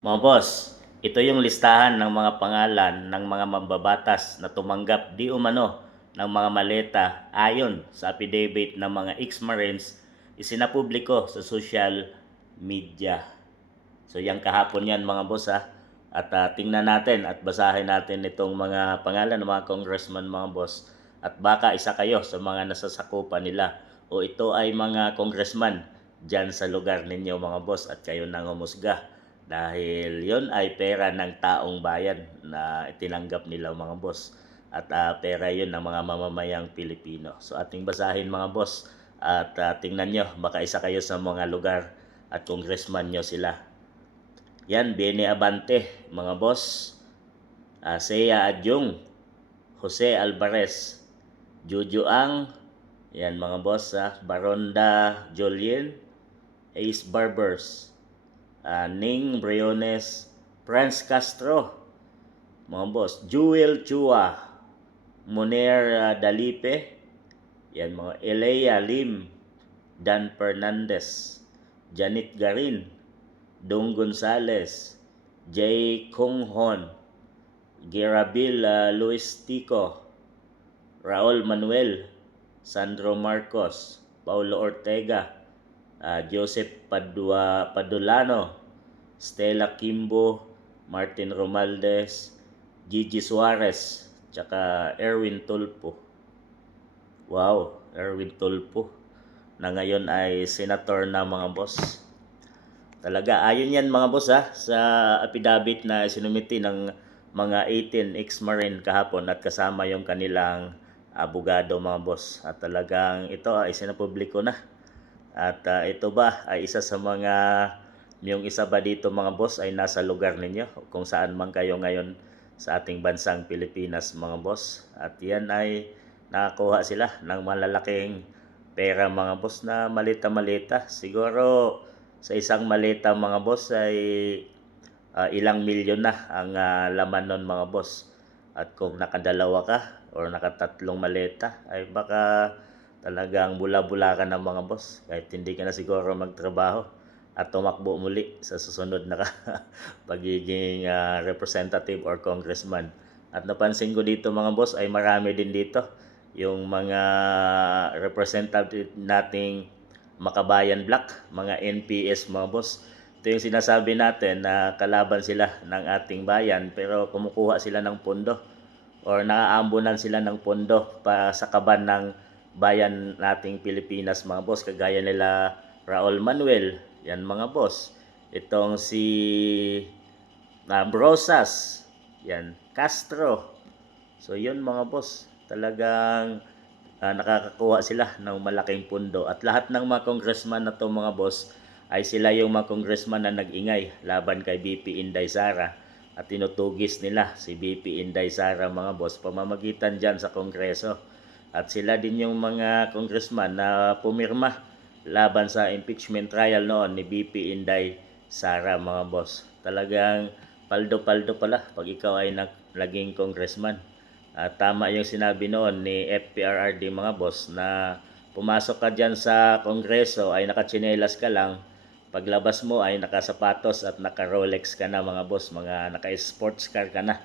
Mga boss, ito yung listahan ng mga pangalan ng mga mambabatas na tumanggap di umano ng mga maleta ayon sa affidavit ng mga ex-Marines isinapubliko sa social media. So yan kahapon yan mga boss ha. At tingnan natin at basahin natin itong mga pangalan ng mga congressman mga boss. At baka isa kayo sa mga nasasakupan nila o ito ay mga congressman dyan sa lugar ninyo mga boss at kayo nang humusga. Dahil yon ay pera ng taong bayan na itinanggap nila mga boss. At pera yon ng mga mamamayang Pilipino. So ating basahin mga boss at tingnan nyo baka isa kayo sa mga lugar at congressman nyo sila. Yan, Bene Abante, mga boss. Sea Adyong, Jose Alvarez, Juju Ang, yan mga boss. Baronda Jolien, Ace Barbers, Ning Briones, Franz Castro, mga boss. Jewel Chua, Moner Dalipe, yan mga Elea Lim, Dan Fernandez, Janet Garin, Dong Gonzales, Jay Konghon, Gerabil Luis Tico, Raul Manuel, Sandro Marcos, Paulo Ortega, Joseph Padulano, Stella Kimbo, Martin Romaldes, Gigi Suarez, tsaka Erwin Tulpo. Wow, Erwin Tulpo na ngayon ay senator na mga boss. Talaga, ayon yan mga boss sa affidavit na sinumiti ng mga 18 ex-Marine kahapon at kasama yung kanilang abogado mga boss. At talagang ito ay sinapubliko na. At ito ba ay isa sa mga, yung isa ba dito mga boss ay nasa lugar ninyo kung saan man kayo ngayon sa ating bansang Pilipinas mga boss. At yan ay nakakuha sila ng malalaking pera mga boss na malita-malita. Siguro sa isang maleta mga boss ay ilang milyon na ang laman nun mga boss. At kung nakadalawa ka or nakatatlong maleta ay baka talagang bula-bula ka na mga boss. Kahit hindi ka na siguro magtrabaho at tumakbo muli sa susunod na pagiging representative or congressman. At napansin ko dito mga boss ay marami din dito yung mga representative nating Makabayan Black, mga NPS mga boss. Ito yung sinasabi natin na kalaban sila ng ating bayan pero kumukuha sila ng pondo or naaambunan sila ng pondo pa sa kaban ng bayan nating Pilipinas mga boss. Kagaya nila Raul Manuel, yan mga boss. Itong si Brosas, yan, Castro. So yun mga boss, talagang nakakakuha sila ng malaking pundo. At lahat ng mga congressman na to mga boss ay sila yung mga congressman na nag-ingay laban kay BP Inday Sara. At tinutugis nila si BP Inday Sara mga boss pamamagitan dyan sa kongreso. At sila din yung mga congressman na pumirma laban sa impeachment trial noon ni BP Inday Sara mga boss. Talagang paldo-paldo pala pag ikaw ay naging congressman. Tama yung sinabi noon ni FPRRD mga boss na pumasok ka dyan sa kongreso ay nakatsinelas ka lang, paglabas mo ay nakasapatos at naka-Rolex ka na mga boss, mga naka-sports car ka na.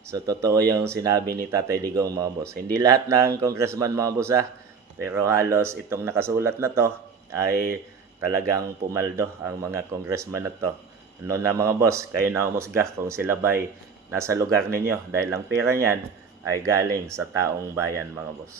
So totoo yung sinabi ni Tatay Digong mga boss. Hindi lahat ng congressman mga boss pero halos itong nakasulat na to ay talagang pumaldo ang mga congressman na to. Ano na mga boss, kayo na umusga kung sila ba'y nasa lugar ninyo dahil ang pera niyan ay galing sa taong bayan mga boss.